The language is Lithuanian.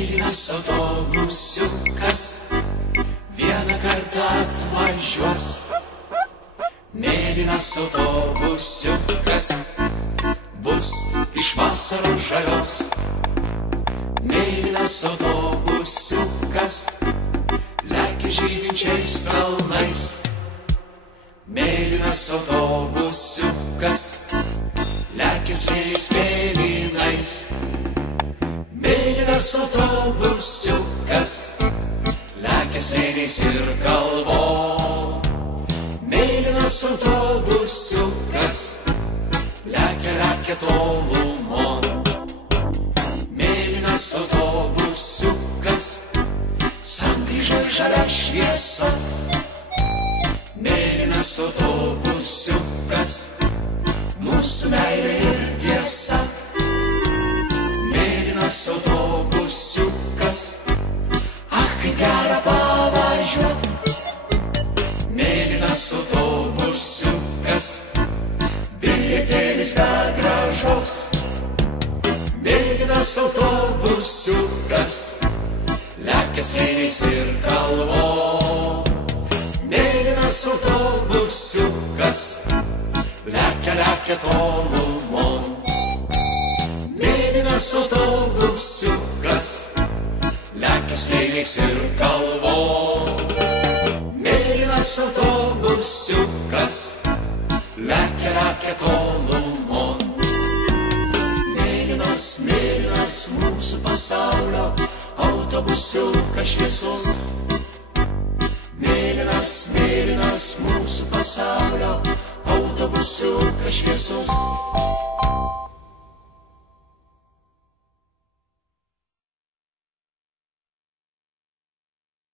Mėlynas autobusiukas vieną kartą atvažiuos. Mėlynas autobusiukas bus iš vasaros žalios. Mėlynas autobusiukas lekia žydinčiais kalnais. Mėlynas autobusiukas lekia slėniais mėlynais. Mėlynas autobusiukas lekia slėniais ir kalvom. Mėlynas autobusiukas lekia tolumon. Mėlynas autobusiukas sugrįžo į žalią šviesą. Mėlynas autobusiukas mūsų meilė ir tiesa. Mėlynas autobusiukas, ach, kaip gera pavažiuot. Mėlynas autobusiukas, bilietėlis be grąžos. Mėlynas autobusiukas lekia slėniais ir kalvom. Mėlynas autobusiukas lekia tolumon. Mėlynas autobusiukas lekia slėniais ir kalvom. Mėlynas autobusiukas lekia tolumon. Mėlynas, mėlynas mūsų pasaulio autobusiukas šviesus. Mėlynas, mėlynas mūsų pasaulio autobusiukas šviesus.